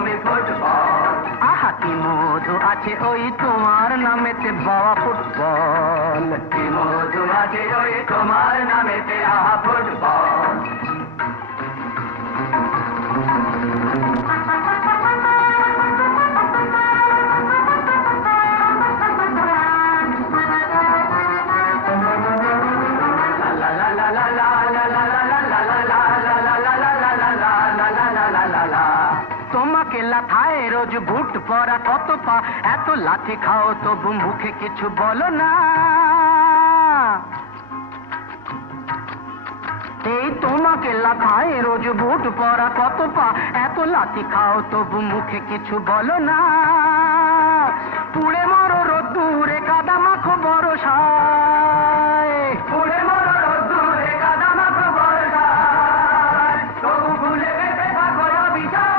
তুমি ফুটবল। আহা কি মধু আছে ওই তোমার নামেতে বাবা ফুটবল। কি মধু আছে ওই তোমার নামেতে আহা ফুটবল। তোমাকে লাথায় রোজ বুট পরা কত পা, এত লাথি খাও তবু মুখে কিছু বলো না। এই তোমাকে লাথায় রোজ বুট পরা কত পা, এত লাথি খাও তবু মুখে কিছু বলো না। পুড়ে মরো রোদ্দুরে কাদা মাখো বড়